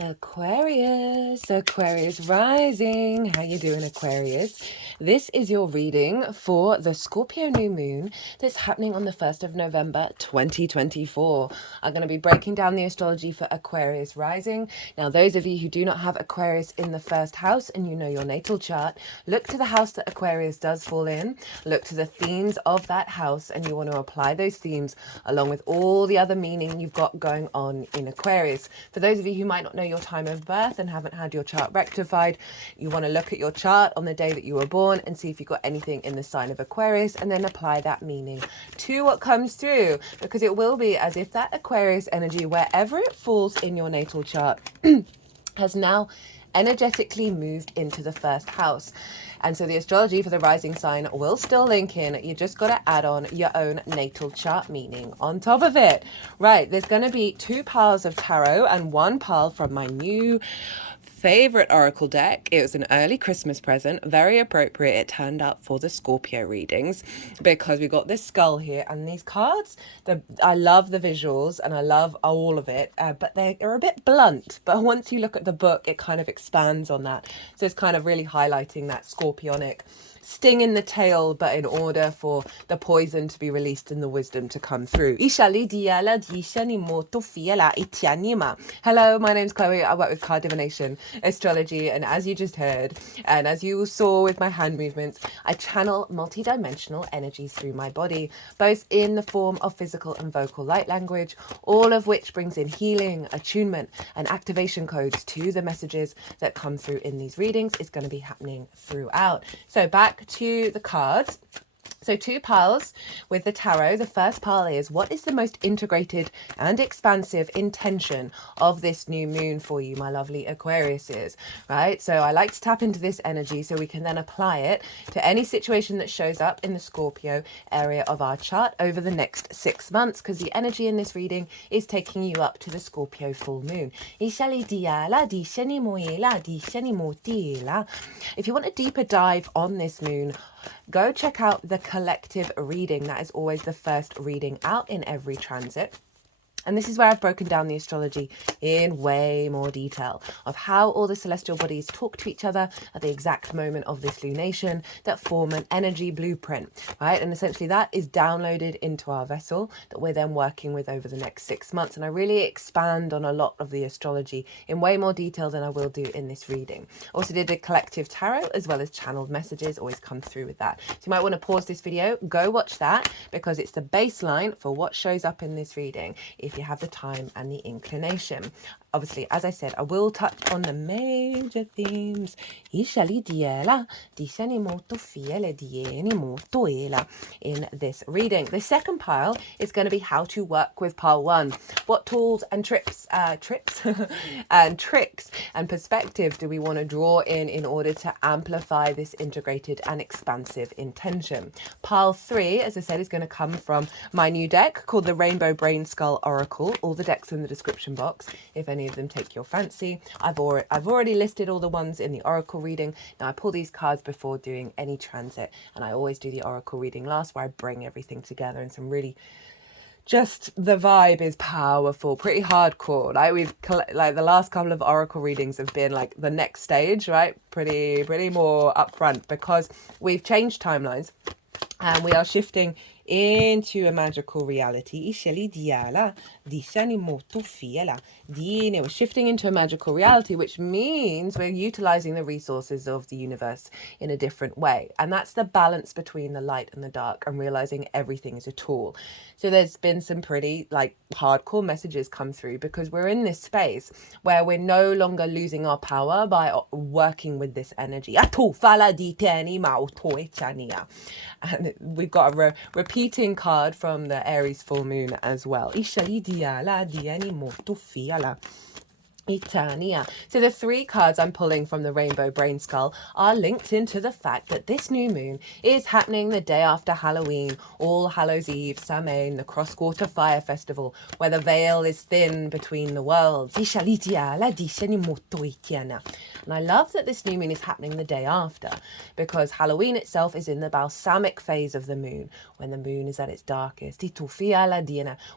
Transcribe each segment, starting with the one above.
Aquarius, Aquarius rising. How you doing, Aquarius? This is your reading for the Scorpio new moon that's happening on the 1st of November 2024. I'm going to be breaking down the astrology for Aquarius rising. Now, those of you who do not have Aquarius in the first house and you know your natal chart, look to the house that Aquarius does fall in, look to the themes of that house, and you want to apply those themes along with all the other meaning you've got going on in Aquarius. For those of you who might not know your time of birth and haven't had your chart rectified, you want to look at your chart on the day that you were born and see if you've got anything in the sign of Aquarius, and then apply that meaning to what comes through, because it will be as if that Aquarius energy, wherever it falls in your natal chart, has now energetically moved into the first house. And so the astrology for the rising sign will still link in. You just got to add on your own natal chart meaning on top of it. Right, there's going to be 2 piles of tarot and 1 pile from my new favorite oracle deck. It was an early Christmas present, very appropriate it turned out for the Scorpio readings, because we got this skull here and these cards. I love the visuals and I love all of it, but they are a bit blunt, but once you look at the book it kind of expands on that, so it's kind of really highlighting that scorpionic sting in the tail, but in order for the poison to be released and the wisdom to come through. Hello, my name's Chloe. I work with card divination, astrology, and as you just heard, and as you saw with my hand movements, I channel multidimensional energies through my body, both in the form of physical and vocal light language, all of which brings in healing, attunement, and activation codes to the messages that come through in these readings. Is going to be happening throughout. So back to the cards. So 2 piles with the tarot. The first pile is, what is the most integrated and expansive intention of this new moon for you, my lovely Aquariuses, right? So I like to tap into this energy so we can then apply it to any situation that shows up in the Scorpio area of our chart over the next 6 months, because the energy in this reading is taking you up to the Scorpio full moon. If you want a deeper dive on this moon, go check out the collective reading. That is always the first reading out in every transit. And this is where I've broken down the astrology in way more detail of how all the celestial bodies talk to each other at the exact moment of this lunation that form an energy blueprint, right? And essentially that is downloaded into our vessel that we're then working with over the next 6 months. And I really expand on a lot of the astrology in way more detail than I will do in this reading. Also did a collective tarot as well as channeled messages, always come through with that. So you might want to pause this video, go watch that, because it's the baseline for what shows up in this reading if you have the time and the inclination. Obviously, as I said, I will touch on the major themes in this reading. The second pile is going to be how to work with pile 1. What tools and tricks and tricks and perspective do we want to draw in order to amplify this integrated and expansive intention? Pile 3, as I said, is going to come from my new deck called the Rainbow Brainskull Oracle. All the decks in the description box if any of them take your fancy. I've already listed all the ones in the oracle reading. Now I pull these cards before doing any transit, and I always do the oracle reading last, where I bring everything together and some really, just the vibe is powerful, pretty hardcore. Like the last couple of oracle readings have been like the next stage, right? Pretty more upfront, because we've changed timelines and we are shifting into a magical reality. We're shifting into a magical reality, which means we're utilizing the resources of the universe in a different way. And that's the balance between the light and the dark, and realizing everything is a tool. So there's been some pretty like hardcore messages come through, because we're in this space where we're no longer losing our power by working with this energy. And we've got a repeating card from the Aries full moon as well. So the 3 cards I'm pulling from the Rainbow Brainskull are linked into the fact that this new moon is happening the day after Halloween, All Hallows Eve, SAMHAIN, the Cross-Quarter Fire Festival, where the veil is thin between the worlds. And I love that this new moon is happening the day after, because Halloween itself is in the balsamic phase of the moon, when the moon is at its darkest,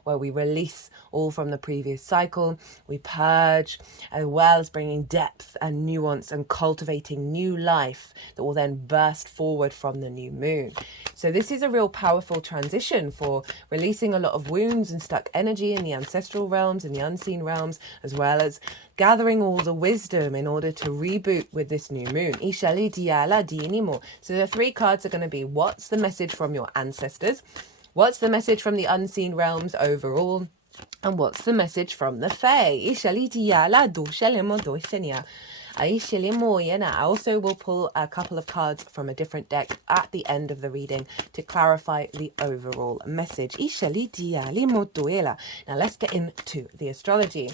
where we release all from the previous cycle, we purge, as well as bringing depth and nuance and cultivating new life that will then burst forward from the new moon. So this is a real powerful transition for releasing a lot of wounds and stuck energy in the ancestral realms and the unseen realms, as well as gathering all the wisdom in order to reboot with this new moon. So the 3 cards are going to be, what's the message from your ancestors? What's the message from the unseen realms overall? And what's the message from the Fae? I also will pull a couple of cards from a different deck at the end of the reading to clarify the overall message. Now let's get into the astrology.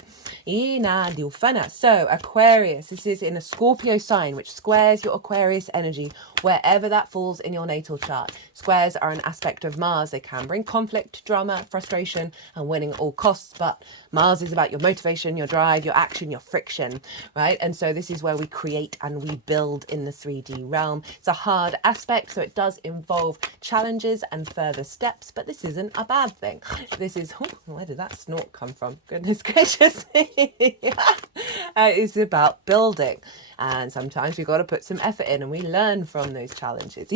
So Aquarius, this is in a Scorpio sign, which squares your Aquarius energy wherever that falls in your natal chart. Squares are an aspect of Mars. They can bring conflict, drama, frustration, and winning at all costs. But Mars is about your motivation, your drive, your action, your friction, right? And so this is where we create and we build in the 3D realm. It's a hard aspect, so it does involve challenges and further steps, but this isn't a bad thing. This is, where did that snort come from? Goodness gracious. It's about building. And sometimes we've got to put some effort in and we learn from those challenges.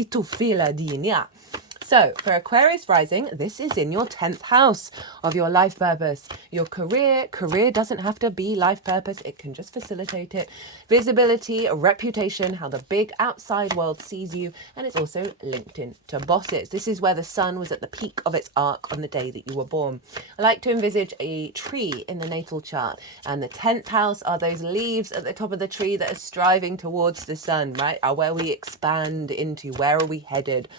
So for Aquarius rising, this is in your 10th house of your life purpose. Your career doesn't have to be life purpose. It can just facilitate it. Visibility, reputation, how the big outside world sees you. And it's also linked in to bosses. This is where the sun was at the peak of its arc on the day that you were born. I like to envisage a tree in the natal chart. And the 10th house are those leaves at the top of the tree that are striving towards the sun, right? Are where we expand into, where are we headed?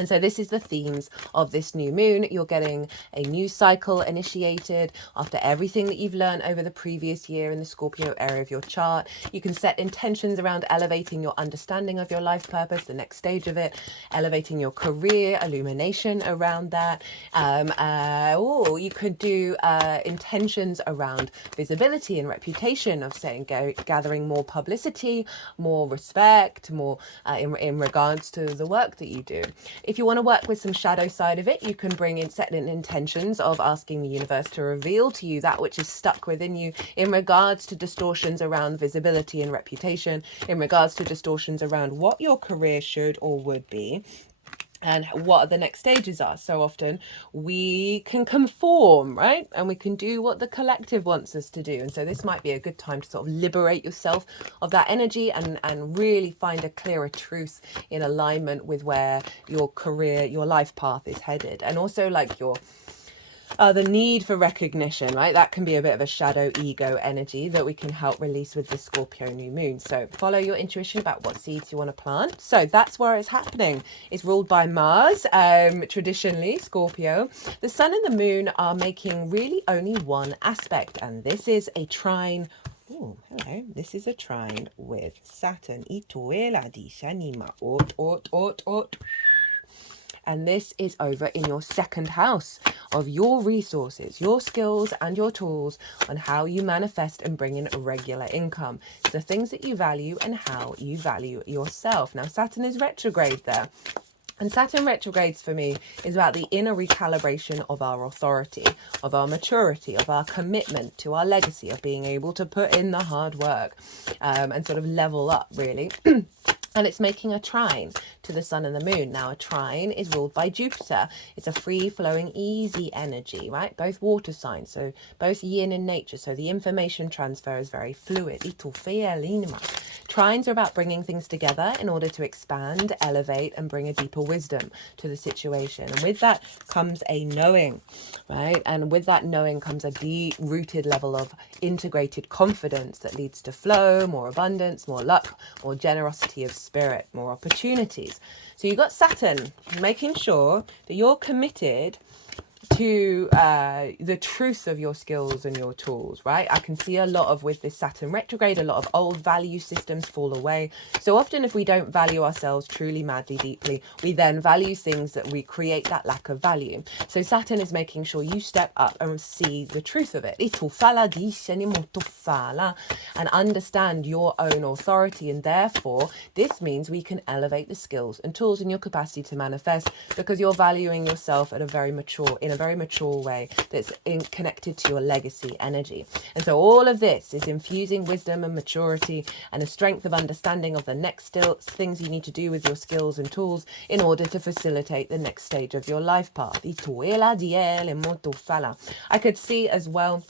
And so this is the themes of this new moon. You're getting a new cycle initiated after everything that you've learned over the previous year in the Scorpio area of your chart. You can set intentions around elevating your understanding of your life purpose, the next stage of it, elevating your career, illumination around that. Or you could do intentions around visibility and reputation, of saying gathering more publicity, more respect, more in regards to the work that you do. If you want to work with some shadow side of it, you can bring in certain intentions of asking the universe to reveal to you that which is stuck within you in regards to distortions around visibility and reputation, in regards to distortions around what your career should or would be, and what the next stages are. So often we can conform, right? And we can do what the collective wants us to do. And so this might be a good time to sort of liberate yourself of that energy and really find a clearer truth in alignment with where your career, your life path is headed. And also like your the need for recognition, right? That can be a bit of a shadow ego energy that we can help release with the Scorpio new moon. So follow your intuition about what seeds you want to plant. So that's where it's happening. It's ruled by Mars, traditionally Scorpio. The sun and the moon are making really only one aspect, and this is a trine. Oh, hello. This is a trine with Saturn. And this is over in your 2nd house of your resources, your skills and your tools on how you manifest and bring in a regular income. The things that you value and how you value yourself. Now, Saturn is retrograde there. And Saturn retrogrades for me is about the inner recalibration of our authority, of our maturity, of our commitment to our legacy, of being able to put in the hard work and sort of level up, really. And it's making a trine to the sun and the moon. Now, a trine is ruled by Jupiter. It's a free-flowing, easy energy, right? Both water signs, so both yin and nature. So the information transfer is very fluid. Trines are about bringing things together in order to expand, elevate, and bring a deeper wisdom to the situation. And with that comes a knowing, right? And with that knowing comes a deep-rooted level of integrated confidence that leads to flow, more abundance, more luck, more generosity of spirit, more opportunities. So you've got Saturn making sure that you're committed to the truth of your skills and your tools, right? I can see a lot of, with this Saturn retrograde, a lot of old value systems fall away. So often if we don't value ourselves truly, madly, deeply, we then value things that we create that lack of value. So Saturn is making sure you step up and see the truth of it. And understand your own authority. And therefore, this means we can elevate the skills and tools in your capacity to manifest, because you're valuing yourself in a very mature way that's connected to your legacy energy. And so all of this is infusing wisdom and maturity and a strength of understanding of the next things you need to do with your skills and tools in order to facilitate the next stage of your life path. I could see as well,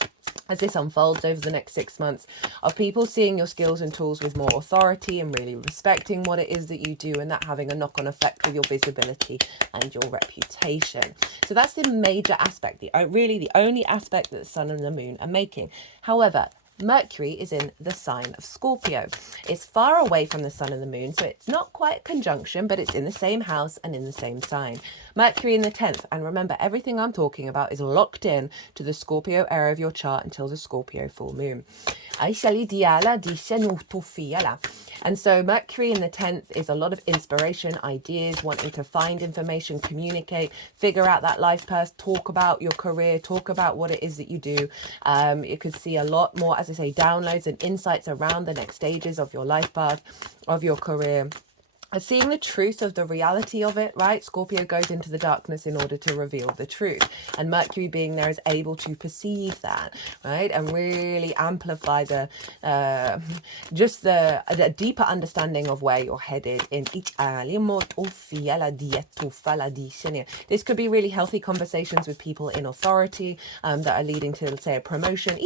as this unfolds over the next 6 months, of people seeing your skills and tools with more authority and really respecting what it is that you do, and that having a knock-on effect with your visibility and your reputation. So that's the major aspect, really the only aspect that the sun and the moon are making. However, Mercury is in the sign of Scorpio. It's far away from the sun and the moon, so it's not quite a conjunction, but it's in the same house and in the same sign. Mercury in the 10th, and remember, everything I'm talking about is locked in to the Scorpio era of your chart until the Scorpio full moon. And so Mercury in the 10th is a lot of inspiration, ideas, wanting to find information, communicate, figure out that life path, talk about your career, talk about what it is that you do. You could see a lot more, as I say, downloads and insights around the next stages of your life path, of your career. Seeing the truth of the reality of it, right? Scorpio goes into the darkness in order to reveal the truth. And Mercury being there is able to perceive that, right? And really amplify the deeper understanding of where you're headed in each. This could be really healthy conversations with people in authority that are leading to, let's say, a promotion.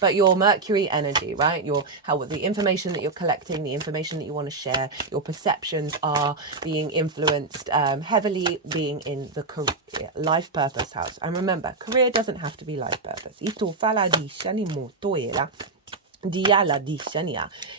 But your Mercury energy, right? The information that you're collecting, the information that you want to share, your perceptions are being influenced heavily, being in the life purpose house. And remember, career doesn't have to be life purpose.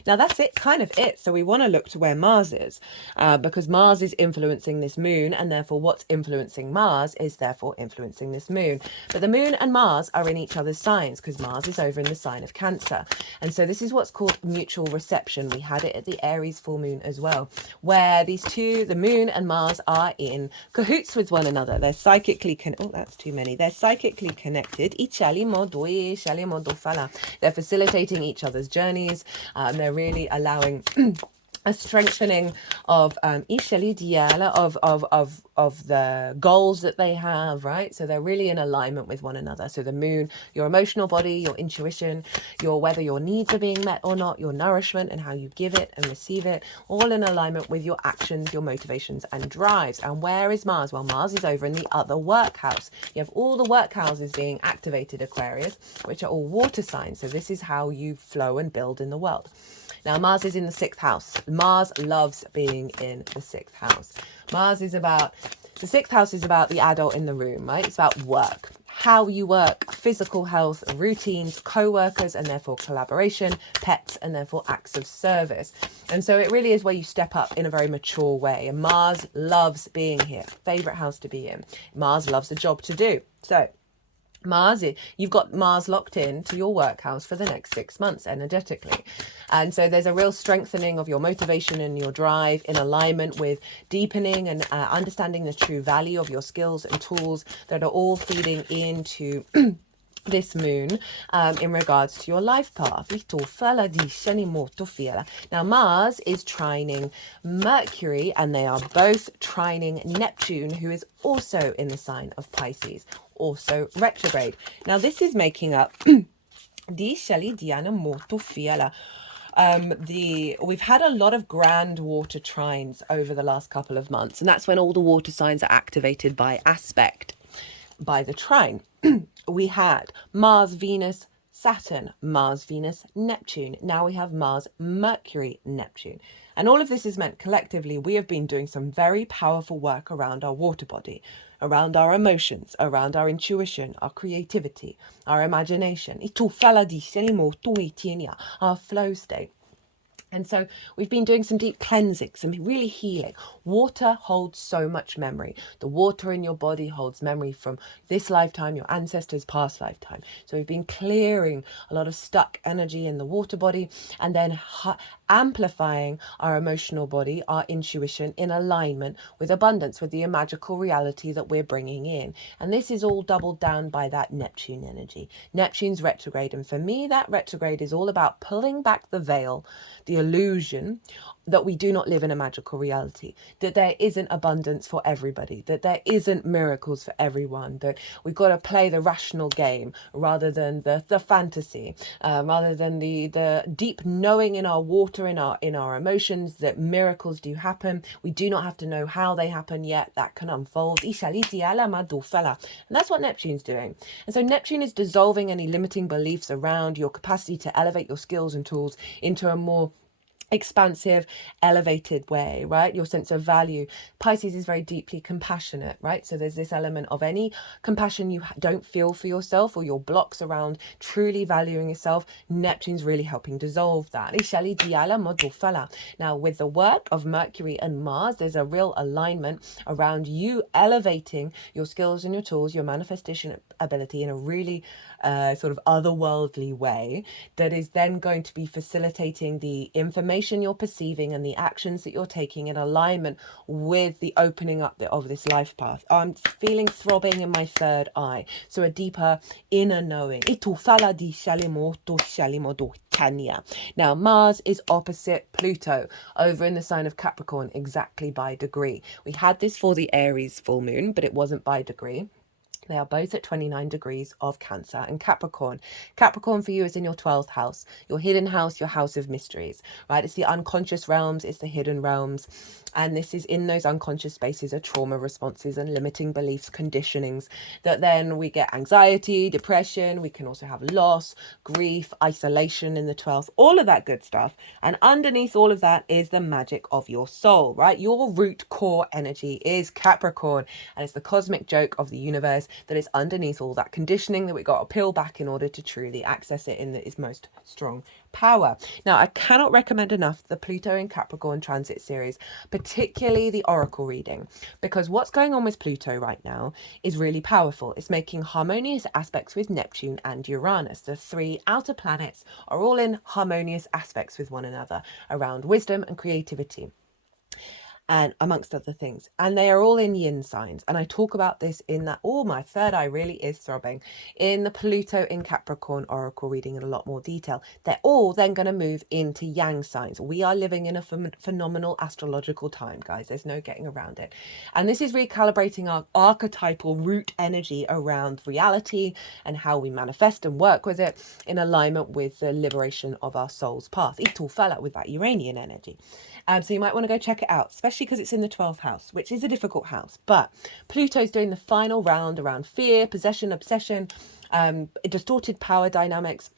Now that's it, kind of it. So we want to look to where Mars is, because Mars is influencing this moon, and therefore what's influencing Mars is therefore influencing this moon. But the moon and Mars are in each other's signs, because Mars is over in the sign of Cancer. And so this is what's called mutual reception. We had it at the Aries full moon as well, where these two, the moon and Mars, are in cahoots with one another. They're psychically They're psychically connected. They're facilitating each other's journeys. They're really allowing a strengthening of of the goals that they have, right? So they're really in alignment with one another. So the moon, your emotional body, your intuition, whether your needs are being met or not, your nourishment and how you give it and receive it, all in alignment with your actions, your motivations and drives. And where is Mars? Well, Mars is over in the other work house. You have all the work houses being activated, Aquarius, which are all water signs. So this is how you flow and build in the world. Now, Mars is in the 6th house. Mars loves being in the 6th house. The 6th house is about the adult in the room, right? It's about work, how you work, physical health, routines, co-workers, and therefore collaboration, pets, and therefore acts of service. And so it really is where you step up in a very mature way. And Mars loves being here. Favorite house to be in. Mars loves a job to do. So you've got Mars locked in to your work house for the next 6 months energetically. And so there's a real strengthening of your motivation and your drive in alignment with deepening and understanding the true value of your skills and tools that are all feeding into this moon in regards to your life path. Now Mars is trining Mercury, and they are both trining Neptune, who is also in the sign of Pisces, also retrograde. Now this is making up we've had a lot of grand water trines over the last couple of months, and that's when all the water signs are activated by aspect, by the trine. We had Mars, Venus, Saturn, Mars, Venus, Neptune. Now we have Mars, Mercury, Neptune. And all of this is meant collectively, we have been doing some very powerful work around our water body, around our emotions, around our intuition, our creativity, our imagination, our flow state. And so we've been doing some deep cleansing, some really healing. Water holds so much memory. The water in your body holds memory from this lifetime, your ancestors' past lifetime. So we've been clearing a lot of stuck energy in the water body, and then amplifying our emotional body, our intuition, in alignment with abundance, with the magical reality that we're bringing in. And this is all doubled down by that Neptune energy. Neptune's retrograde. And for me, that retrograde is all about pulling back the veil, the illusion that we do not live in a magical reality, that there isn't abundance for everybody, that there isn't miracles for everyone, that we've got to play the rational game rather than the fantasy, rather than the deep knowing in our water, in our emotions, that miracles do happen. We do not have to know how they happen yet. That can unfold. And that's what Neptune's doing. And so Neptune is dissolving any limiting beliefs around your capacity to elevate your skills and tools into a more expansive, elevated way, right? Your sense of value. Pisces is very deeply compassionate, right? So there's this element of any compassion you don't feel for yourself, or your blocks around truly valuing yourself. Neptune's really helping dissolve that. Now, with the work of Mercury and Mars, there's a real alignment around you elevating your skills and your tools, your manifestation ability in a really sort of otherworldly way that is then going to be facilitating the information you're perceiving and the actions that you're taking in alignment with the opening up of this life path. I'm feeling throbbing in my third eye, so a deeper inner knowing. Now, Mars is opposite Pluto over in the sign of Capricorn, exactly by degree. We had this for the Aries full moon, but it wasn't by degree. They are both at 29 degrees of Cancer and Capricorn. Capricorn for you is in your 12th house, your hidden house, your house of mysteries, right? It's the unconscious realms, it's the hidden realms. And this is in those unconscious spaces are trauma responses and limiting beliefs, conditionings, that then we get anxiety, depression. We can also have loss, grief, isolation in the 12th, all of that good stuff. And underneath all of that is the magic of your soul, right? Your root core energy is Capricorn, and it's the cosmic joke of the universe that is underneath all that conditioning that we got to peel back in order to truly access it in its most strong power. Now, I cannot recommend enough the Pluto in Capricorn transit series, particularly the oracle reading, because what's going on with Pluto right now is really powerful. It's making harmonious aspects with Neptune and Uranus. The three outer planets are all in harmonious aspects with one another around wisdom and creativity, and amongst other things, and they are all in yin signs. And I talk about this in that, oh, my third eye really is throbbing, in the Pluto in Capricorn oracle reading in a lot more detail. They're all then going to move into yang signs. We are living in a phenomenal astrological time, guys. There's no getting around it. And this is recalibrating our archetypal root energy around reality and how we manifest and work with it in alignment with the liberation of our soul's path. It all fell out with that Uranian energy. So you might want to go check it out, especially because it's in the 12th house, which is a difficult house. But Pluto's doing the final round around fear, possession, obsession, distorted power dynamics.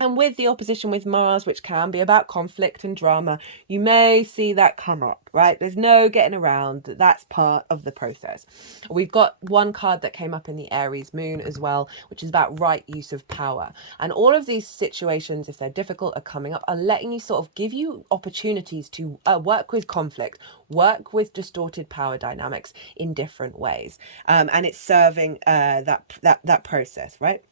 And with the opposition with Mars, which can be about conflict and drama, you may see that come up, right? There's no getting around. That's part of the process. We've got one card that came up in the Aries moon as well, which is about right use of power. And all of these situations, if they're difficult, are coming up, are letting you sort of give you opportunities to work with conflict, work with distorted power dynamics in different ways. And it's serving that process, right?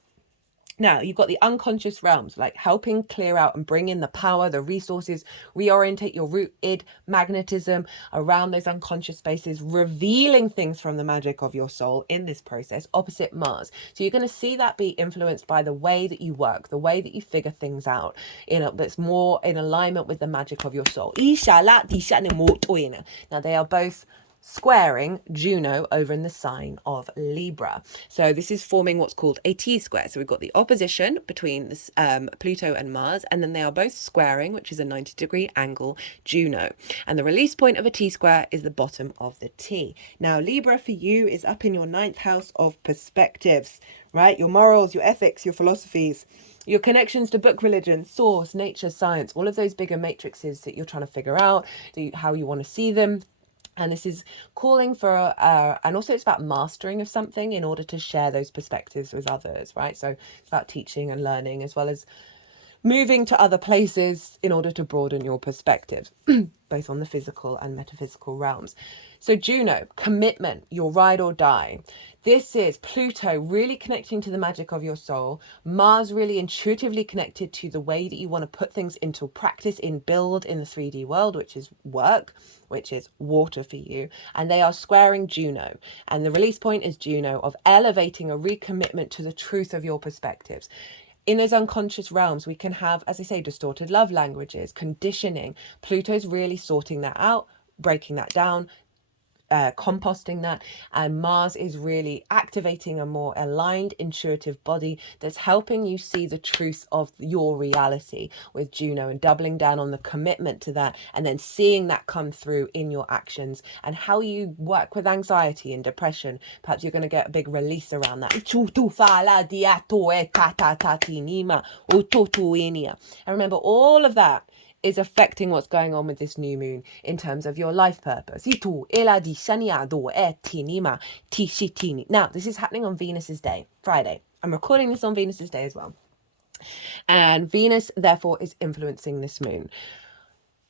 Now, you've got the unconscious realms, like helping clear out and bring in the power, the resources, reorientate your rooted magnetism around those unconscious spaces, revealing things from the magic of your soul in this process, opposite Mars. So you're going to see that be influenced by the way that you work, the way that you figure things out, that's more in alignment with the magic of your soul. Now, they are both squaring Juno over in the sign of Libra. So this is forming what's called a T-square. So we've got the opposition between this, Pluto and Mars, and then they are both squaring, which is a 90-degree angle, Juno. And the release point of a T-square is the bottom of the T. Now, Libra for you is up in your 9th house of perspectives, right? Your morals, your ethics, your philosophies, your connections to book, religion, source, nature, science, all of those bigger matrices that you're trying to figure out, how you want to see them. And this is calling for, and also it's about mastering of something in order to share those perspectives with others, right? So it's about teaching and learning, as well as moving to other places in order to broaden your perspective, both on the physical and metaphysical realms. So Juno, commitment, your ride or die. This is Pluto really connecting to the magic of your soul. Mars really intuitively connected to the way that you want to put things into practice, in build in the 3D world, which is work, which is water for you. And they are squaring Juno. And the release point is Juno, of elevating a recommitment to the truth of your perspectives. In those unconscious realms, we can have, as I say, distorted love languages, conditioning. Pluto's really sorting that out, breaking that down, composting that, and Mars is really activating a more aligned intuitive body that's helping you see the truth of your reality with Juno, and doubling down on the commitment to that, and then seeing that come through in your actions and how you work with anxiety and depression. Perhaps you're going to get a big release around that. And remember, all of that is affecting what's going on with this new moon in terms of your life purpose. Now, this is happening on Venus's day, Friday. I'm recording this on Venus's day as well. And Venus, therefore, is influencing this moon.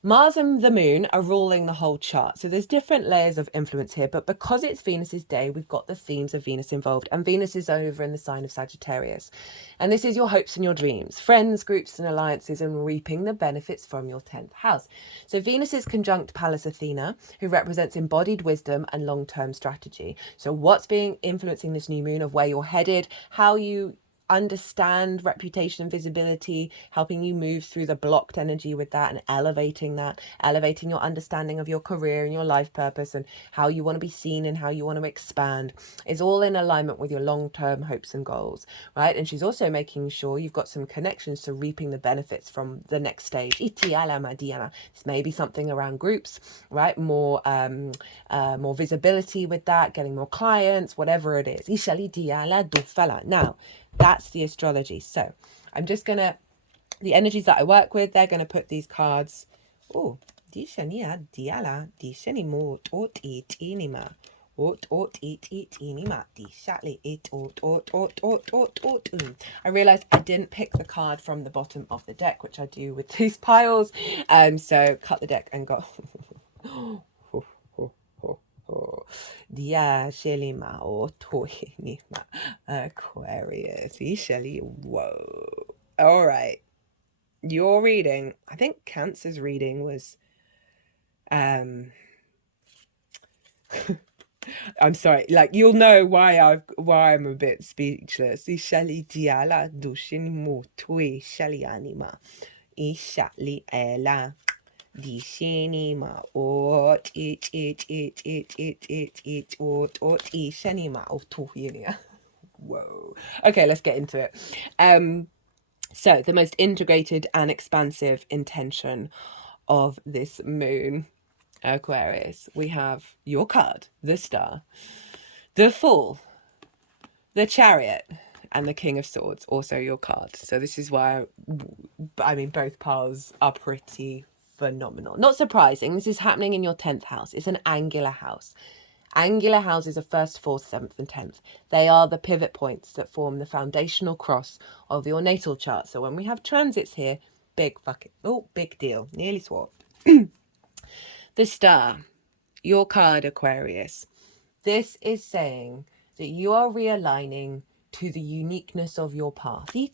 Mars and the moon are ruling the whole chart. So there's different layers of influence here, but because it's Venus's day, we've got the themes of Venus involved, and Venus is over in the sign of Sagittarius. And this is your hopes and your dreams, friends, groups and alliances, and reaping the benefits from your 10th house. So Venus is conjunct Pallas Athena, who represents embodied wisdom and long-term strategy. So what's being influencing this new moon, of where you're headed, how you understand reputation and visibility, helping you move through the blocked energy with that, and elevating your understanding of your career and your life purpose and how you want to be seen and how you want to expand, is all in alignment with your long-term hopes and goals, right? And she's also making sure you've got some connections to reaping the benefits from the next stage. This may be something around groups, right? More visibility with that, getting more clients, whatever it is. Now, that's the astrology. So I'm just going to, the energies that I work with, they're going to put these cards. Oh, I realized I didn't pick the card from the bottom of the deck, which I do with these piles. So cut the deck and go. Dia Shelima or Toinima Aquarius. Whoa. All right. Your reading, I think Cancer's reading was I'm sorry, like, you'll know why I'm a bit speechless. Ishali diala dushinimo tui shali anima. Ishali ela. Dishinima ot it ot ishanima of Tuhinia. Whoa. Okay, let's get into it. So the most integrated and expansive intention of this moon, Aquarius, we have your card, the Star, the Fool, the Chariot, and the King of Swords, also your card. So this is why, I mean, both piles are pretty phenomenal. Not surprising, this is happening in your 10th house. It's an angular house. Angular houses are 1st, 4th, 7th and 10th. They are the pivot points that form the foundational cross of your natal chart. So when we have transits here, big deal. Nearly swore. The Star, your card, Aquarius. This is saying that you are realigning to the uniqueness of your path. She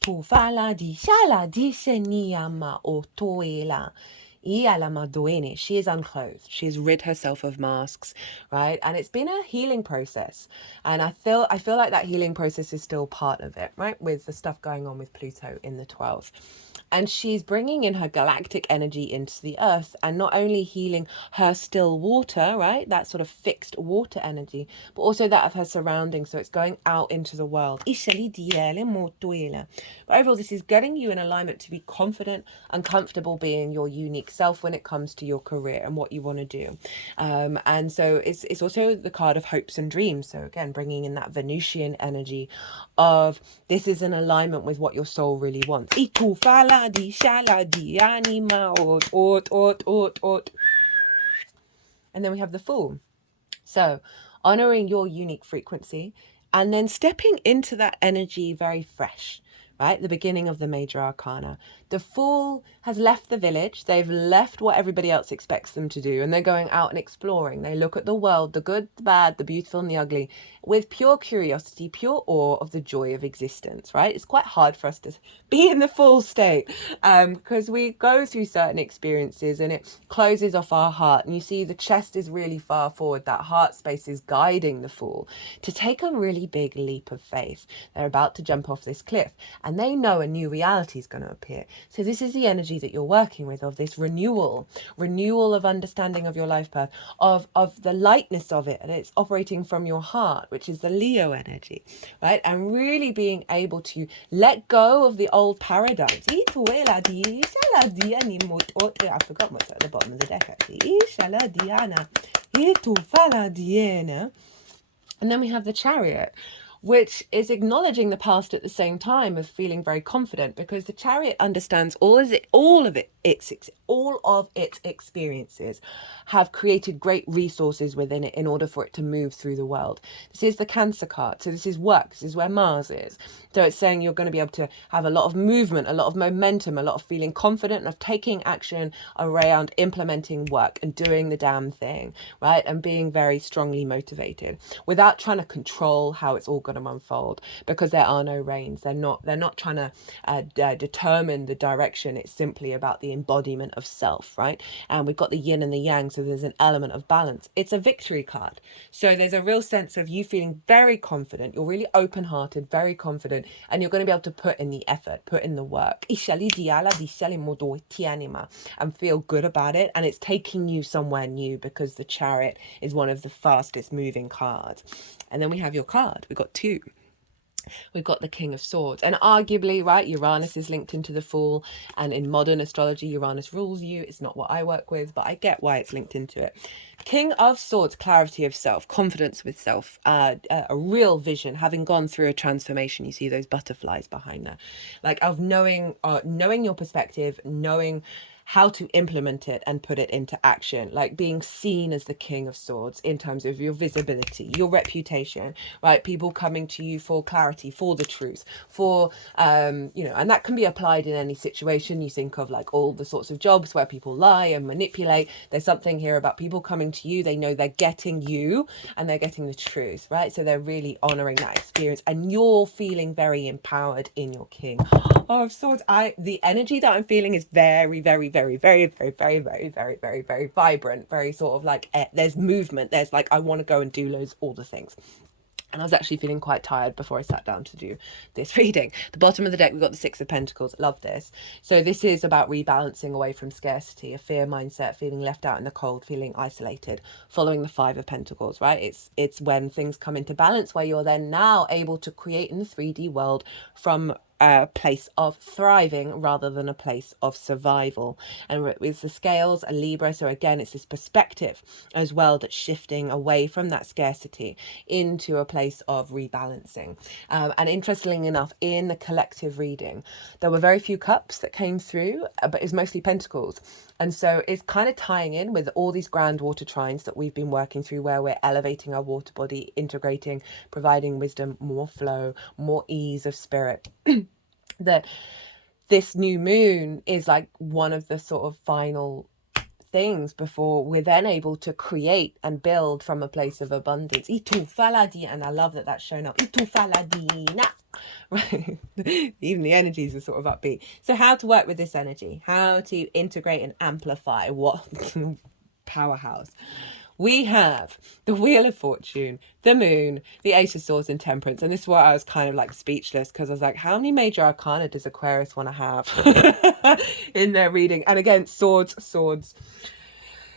is unclothed. She has rid herself of masks, right? And it's been a healing process. And I feel like that healing process is still part of it, right? With the stuff going on with Pluto in the 12th. And she's bringing in her galactic energy into the earth, and not only healing her still water, right? That sort of fixed water energy, but also that of her surroundings. So it's going out into the world. But overall, this is getting you in alignment to be confident and comfortable being your unique self when it comes to your career and what you want to do. And so it's also the card of hopes and dreams. So again, bringing in that Venusian energy of this is in alignment with what your soul really wants. And then we have the Fool. So honoring your unique frequency and then stepping into that energy very fresh, right? The beginning of the major arcana. The Fool has left the village. They've left what everybody else expects them to do, and they're going out and exploring. They look at the world, the good, the bad, the beautiful, and the ugly, with pure curiosity, pure awe of the joy of existence, right? It's quite hard for us to be in the Fool state because we go through certain experiences and it closes off our heart. And you see the chest is really far forward. That heart space is guiding the Fool to take a really big leap of faith. They're about to jump off this cliff and they know a new reality is going to appear. So this is the energy that you're working with, of this renewal of understanding of your life path, of the lightness of it, and it's operating from your heart, which is the Leo energy, right? And really being able to let go of the old paradigms. I forgot what's at the bottom of the deck actually. And then we have the Chariot, which is acknowledging the past at the same time of feeling very confident, because the Chariot understands all of its experiences have created great resources within it in order for it to move through the world. This is the Cancer card, so this is work, this is where Mars is. So it's saying you're going to be able to have a lot of movement, a lot of momentum, a lot of feeling confident, of taking action around implementing work and doing the damn thing, right? And being very strongly motivated without trying to control how it's all going to unfold, because there are no reins. They're not trying to determine the direction. It's simply about the embodiment of self, right? And we've got the yin and the yang, so there's an element of balance. It's a victory card, so there's a real sense of you feeling very confident. You're really open-hearted, very confident, and you're going to be able to put in the effort, put in the work, and feel good about it. And it's taking you somewhere new, because the Chariot is one of the fastest moving cards. And then we have your card. We've got two. We've got the King of Swords, and arguably, right, Uranus is linked into the Fool, and in modern astrology Uranus rules you. It's not what I work with, but I get why it's linked into it. King of Swords, clarity of self, confidence with self, a real vision, having gone through a transformation. You see those butterflies behind there, like of knowing your perspective, knowing how to implement it and put it into action, like being seen as the King of Swords in terms of your visibility, your reputation, right? People coming to you for clarity, for the truth, for and that can be applied in any situation. You think of like all the sorts of jobs where people lie and manipulate. There's something here about people coming to you. They know they're getting you and they're getting the truth, right? So they're really honoring that experience, and you're feeling very empowered in your King of Swords. The energy that I'm feeling is very, very, very, very, very, very, very, very, very, very vibrant, very sort of like there's movement, there's like I want to go and do loads, all the things. And I was actually feeling quite tired before I sat down to do this reading. The bottom of the deck, we've got the Six of Pentacles. Love this. So this is about rebalancing away from scarcity, a fear mindset, feeling left out in the cold, feeling isolated, following the Five of Pentacles, right? It's when things come into balance, where you're then now able to create in the 3D world from a place of thriving rather than a place of survival. And with the scales, a Libra, so again it's this perspective as well that's shifting away from that scarcity into a place of rebalancing. And interestingly enough, in the collective reading there were very few cups that came through, but it's mostly pentacles. And so it's kind of tying in with all these grand water trines that we've been working through, where we're elevating our water body, integrating, providing wisdom, more flow, more ease of spirit. That this new moon is like one of the sort of final things before we're then able to create and build from a place of abundance. And I love that that's shown up. Right. Even the energies are sort of upbeat. So how to work with this energy, how to integrate and amplify what powerhouse. We have the Wheel of Fortune, the Moon, the Ace of Swords, and Temperance. And this is why I was kind of like speechless, because I was like, how many major arcana does Aquarius want to have in their reading? And again, swords.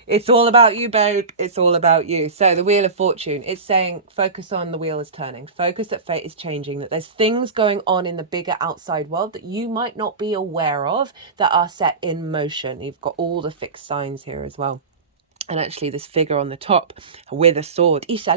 It's all about you, babe. It's all about you. So the Wheel of Fortune, it's saying focus on the wheel is turning. Focus that fate is changing, that there's things going on in the bigger outside world that you might not be aware of that are set in motion. You've got all the fixed signs here as well. And actually this figure on the top with a sword. So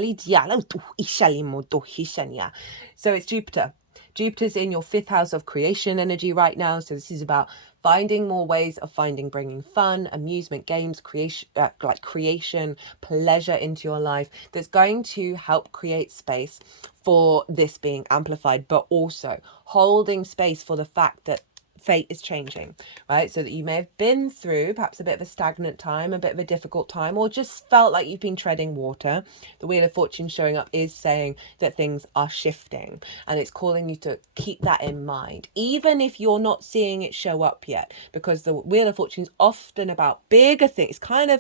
it's Jupiter. Jupiter's in your 5th house of creation energy right now. So this is about finding more ways of bringing fun, amusement, games, creation, pleasure into your life. That's going to help create space for this being amplified, but also holding space for the fact that fate is changing, right? So that you may have been through perhaps a bit of a stagnant time, a bit of a difficult time, or just felt like you've been treading water. The Wheel of Fortune showing up is saying that things are shifting, and it's calling you to keep that in mind, even if you're not seeing it show up yet, because the Wheel of Fortune is often about bigger things. I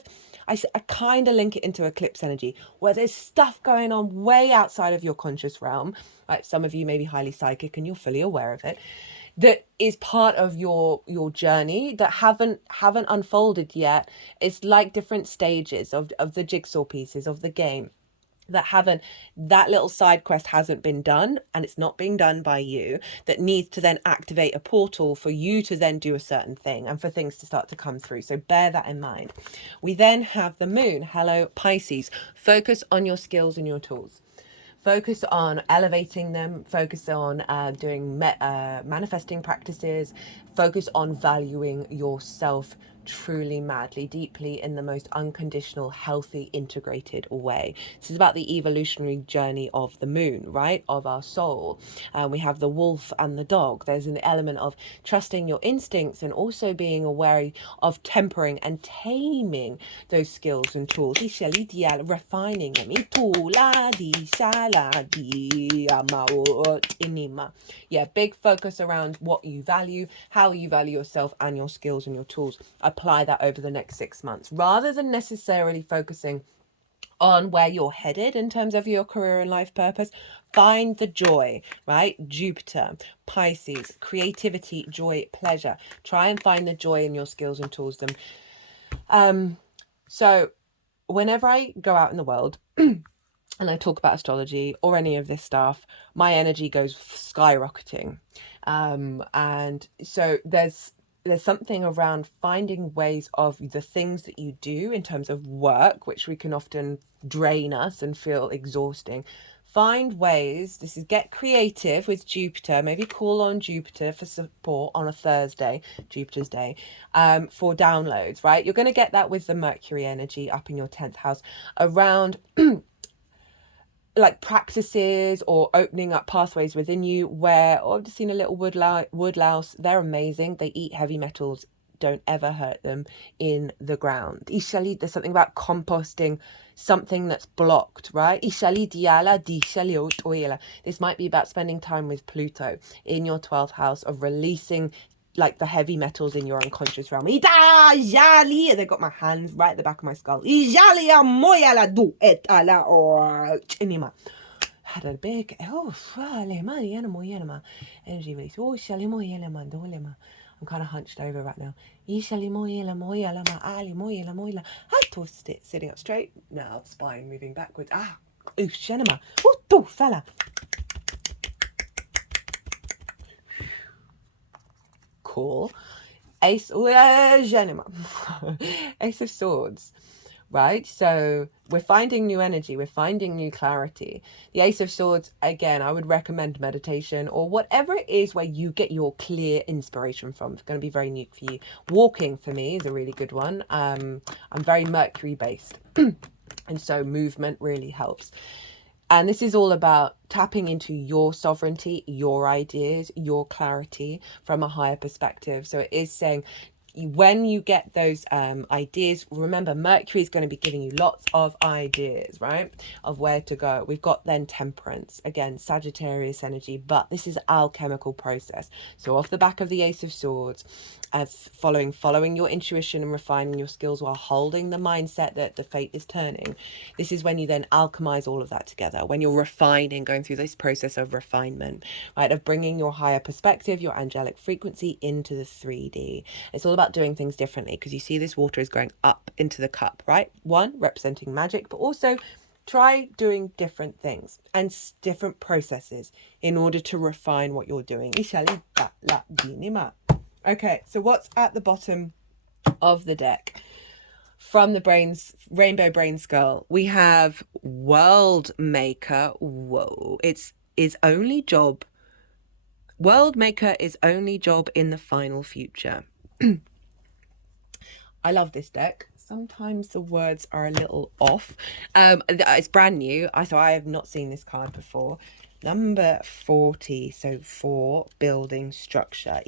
kind of link it into eclipse energy, where there's stuff going on way outside of your conscious realm. Right? Some of you may be highly psychic and you're fully aware of it, that is part of your journey that haven't unfolded yet. It's like different stages of the jigsaw pieces of the game that little side quest hasn't been done, and it's not being done by you, that needs to then activate a portal for you to then do a certain thing and for things to start to come through. So bear that in mind. We then have the moon. Hello, Pisces. Focus on your skills and your tools. Focus on elevating them, focus on doing manifesting practices, focus on valuing yourself truly, madly, deeply, in the most unconditional, healthy, integrated way. This is about the evolutionary journey of the moon, right? Of our soul. We have the wolf and the dog. There's an element of trusting your instincts and also being aware of tempering and taming those skills and tools. Refining them. Yeah, big focus around what you value, how you value yourself and your skills and your tools. Apply that over the next 6 months, rather than necessarily focusing on where you're headed in terms of your career and life purpose. Find the joy, right? Jupiter, Pisces, creativity, joy, pleasure. Try and find the joy in your skills and tools them. So whenever I go out in the world and I talk about astrology or any of this stuff, my energy goes skyrocketing. And so there's something around finding ways of the things that you do in terms of work, which we can often drain us and feel exhausting. Find ways, this is get creative with Jupiter, maybe call on Jupiter for support on a Thursday, Jupiter's day, for downloads, right? You're going to get that with the Mercury energy up in your 10th house around like practices or opening up pathways within you where, I've just seen a little wood louse. They're amazing. They eat heavy metals. Don't ever hurt them in the ground. There's something about composting something that's blocked, right? This might be about spending time with Pluto in your 12th house, of releasing like the heavy metals in your unconscious realm. They got my hands right at the back of my skull. Had a big energy release. I'm kind of hunched over right now. Sitting up straight. Now spine moving backwards. Fella. Cool. Ace of Swords, right? So we're finding new energy, we're finding new clarity. The Ace of Swords, again, I would recommend meditation or whatever it is where you get your clear inspiration from. It's going to be very new for you. Walking for me is a really good one. I'm very Mercury based and so movement really helps. And this is all about tapping into your sovereignty, your ideas, your clarity from a higher perspective. So it is saying, when you get those ideas, remember Mercury is going to be giving you lots of ideas, right, of where to go. We've got then Temperance, again Sagittarius energy, but this is an alchemical process. So off the back of the Ace of Swords, following your intuition and refining your skills while holding the mindset that the fate is turning. This is when you then alchemize all of that together, when you're refining, going through this process of refinement, right, of bringing your higher perspective, your angelic frequency into the 3D. It's all about doing things differently, because you see this water is going up into the cup, right? One, representing magic, but also try doing different things and different processes in order to refine what you're doing. Okay, so what's at the bottom of the deck? From the Rainbow Brainskull, we have World Maker. Whoa, it's his only job World Maker is only job in the final future. I love this deck. Sometimes the words are a little off. It's brand new. I have not seen this card before. Number 40, so 4, building structure.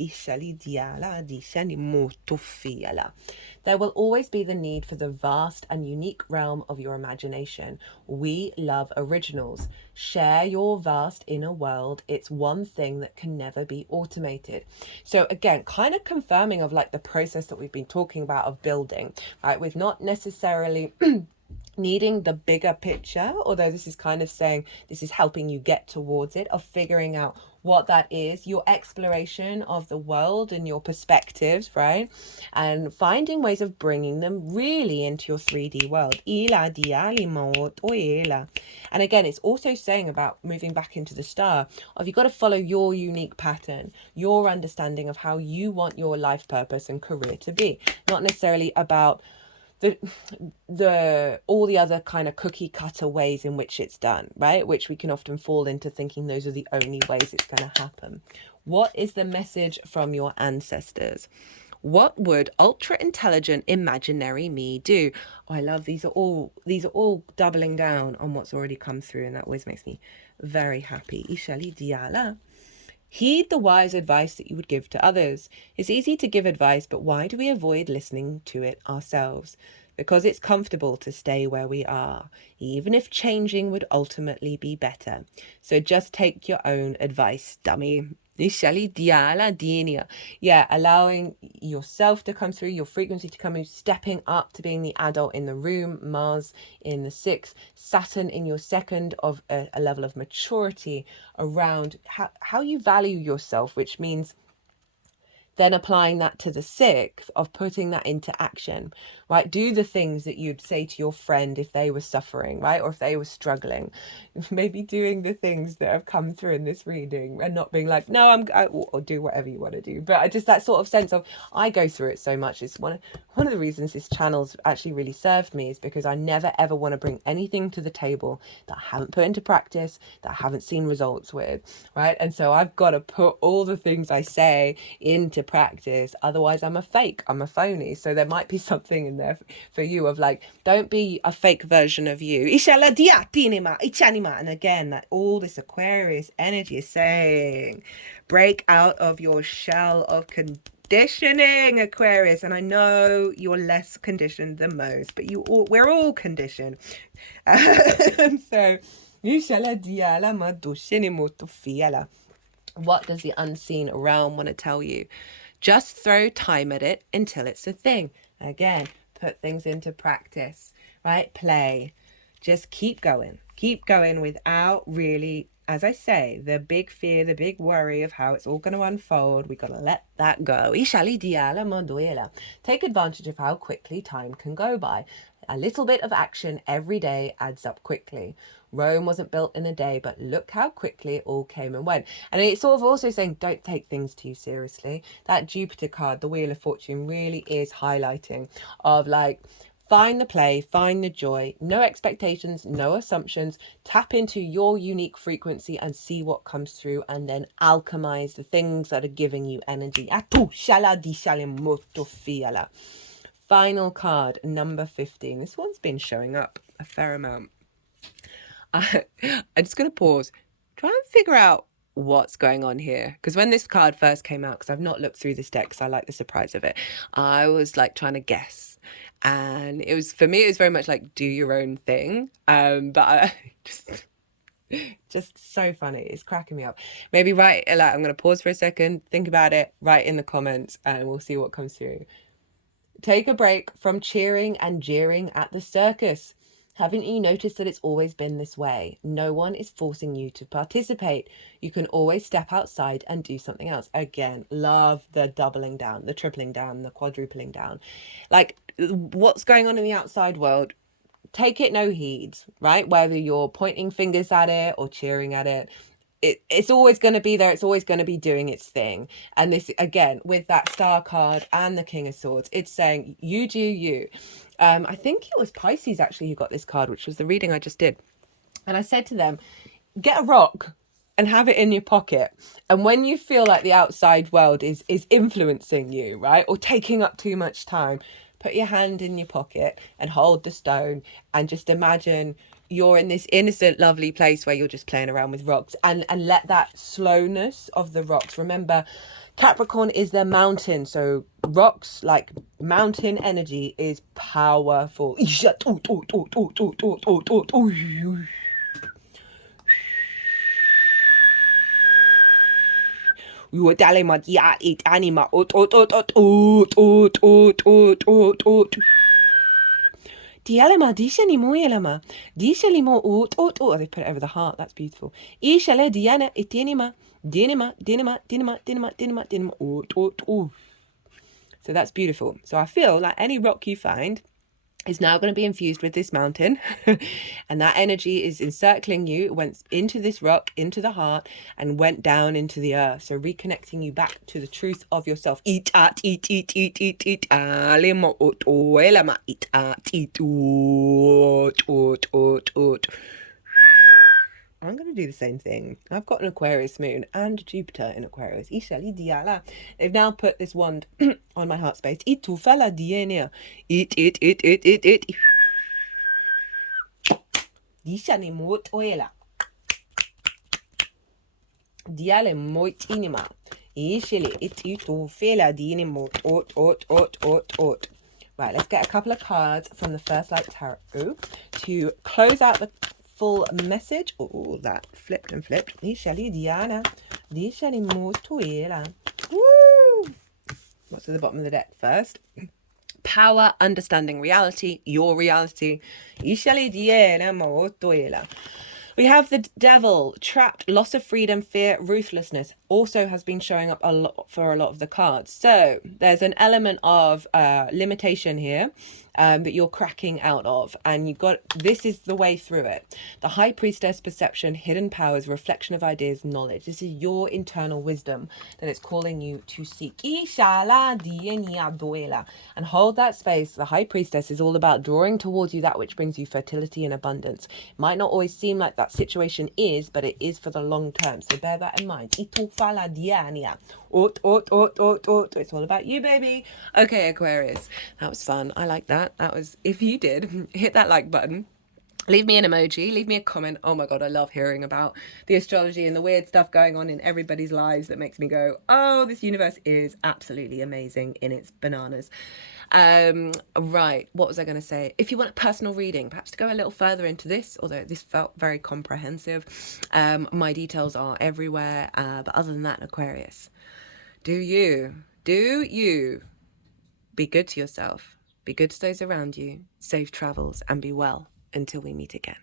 There will always be the need for the vast and unique realm of your imagination. We love originals. Share your vast inner world. It's one thing that can never be automated. So again, kind of confirming of like the process that we've been talking about of building, right? With not necessarily needing the bigger picture, although this is kind of saying this is helping you get towards it, of figuring out what that is, your exploration of the world and your perspectives, right? And finding ways of bringing them really into your 3D world. And again, it's also saying about moving back into the star of you've got to follow your unique pattern, your understanding of how you want your life purpose and career to be, not necessarily about all the other kind of cookie cutter ways in which it's done, right? Which we can often fall into thinking those are the only ways it's going to happen. What is the message from your ancestors? What would ultra intelligent imaginary me do? Oh, I love these are all doubling down on what's already come through, and that always makes me very happy. Ishali diala. Heed the wise advice that you would give to others. It's easy to give advice, but why do we avoid listening to it ourselves? Because it's comfortable to stay where we are, even if changing would ultimately be better. So just take your own advice, dummy. Yeah, allowing yourself to come through, your frequency to come through, stepping up to being the adult in the room. Mars in the 6th, Saturn in your 2nd of a level of maturity around how you value yourself, which means then applying that to the 6th of putting that into action, right? Do the things that you'd say to your friend if they were suffering, right? Or if they were struggling. Maybe doing the things that have come through in this reading and not being like, no, or do whatever you want to do. But I just, that sort of sense of, I go through it so much. It's one of the reasons this channel's actually really served me, is because I never ever want to bring anything to the table that I haven't put into practice, that I haven't seen results with, right? And so I've got to put all the things I say into practice, otherwise I'm a fake, I'm a phony. So there might be something in there for you of like, don't be a fake version of you. And again, that all this Aquarius energy is saying, break out of your shell of conditioning, Aquarius. And I know you're less conditioned than most, but we're all conditioned. So what does the unseen realm want to tell you? Just throw time at it until it's a thing. Again, put things into practice, right? Play. Just keep going without really, as I say, the big fear, the big worry of how it's all going to unfold. We got to let that go. Take advantage of how quickly time can go by. A little bit of action every day adds up quickly. Rome wasn't built in a day, but look how quickly it all came and went. And it's sort of also saying, don't take things too seriously. That Jupiter card, the Wheel of Fortune, really is highlighting of like, find the play, find the joy, no expectations, no assumptions, tap into your unique frequency and see what comes through, and then alchemize the things that are giving you energy. Final card, number 15. This one's been showing up a fair amount. I'm just going to pause, try and figure out what's going on here, because when this card first came out, because I've not looked through this deck because I like the surprise of it, I was like trying to guess, and it was, for me, it was very much like do your own thing, but I just so funny, it's cracking me up. Maybe I'm going to pause for a second, think about it, write in the comments, and we'll see what comes through. Take a break from cheering and jeering at the circus. Haven't you noticed that it's always been this way? No one is forcing you to participate. You can always step outside and do something else. Again, love the doubling down, the tripling down, the quadrupling down. Like, what's going on in the outside world, take it no heed, right? Whether you're pointing fingers at it or cheering at it, it's always going to be there. It's always going to be doing its thing. And this, again, with that Star card and the King of Swords, it's saying you do you. I think it was Pisces actually who got this card, which was the reading I just did. And I said to them, get a rock and have it in your pocket. And when you feel like the outside world is influencing you, right, or taking up too much time, put your hand in your pocket and hold the stone and just imagine you're in this innocent, lovely place where you're just playing around with rocks, and let that slowness of the rocks. Remember, Capricorn is the mountain, so rocks, like mountain energy, is powerful. Dialema, dishani moyelema, dishali mo oh, they put it over the heart. That's beautiful. Ishale diana itinima, dinima, dinima, dinima, dinima, dinima, dinima, oh. So that's beautiful. So I feel like any rock you find is now going to be infused with this mountain, and that energy is encircling you. It went into this rock, into the heart, and went down into the earth. So reconnecting you back to the truth of yourself. I'm going to do the same thing. I've got an Aquarius moon and Jupiter in Aquarius. They've now put this wand on my heart space. Right, let's get a couple of cards from the First Light Tarot to close out the full message. Oh, that flipped and flipped. Woo! What's at the bottom of the deck first? Power, understanding reality, your reality. We have the Devil, trapped, loss of freedom, fear, ruthlessness. Also has been showing up a lot for a lot of the cards. So there's an element of limitation here that you're cracking out of, and you got, this is the way through it. The High Priestess, perception, hidden powers, reflection of ideas, knowledge. This is your internal wisdom that it's calling you to seek. And hold that space. The High Priestess is all about drawing towards you that which brings you fertility and abundance. It might not always seem like that situation is, but it is for the long term. So bear that in mind. It's all about you, baby. Okay, Aquarius. That was fun. I like that. That was, if you did, hit that like button. Leave me an emoji, leave me a comment. Oh my God, I love hearing about the astrology and the weird stuff going on in everybody's lives that makes me go, oh, this universe is absolutely amazing in its bananas. Right, what was I going to say? If you want a personal reading, perhaps to go a little further into this, although this felt very comprehensive, my details are everywhere. But other than that, Aquarius, do you be good to yourself, be good to those around you, safe travels, and be well until we meet again.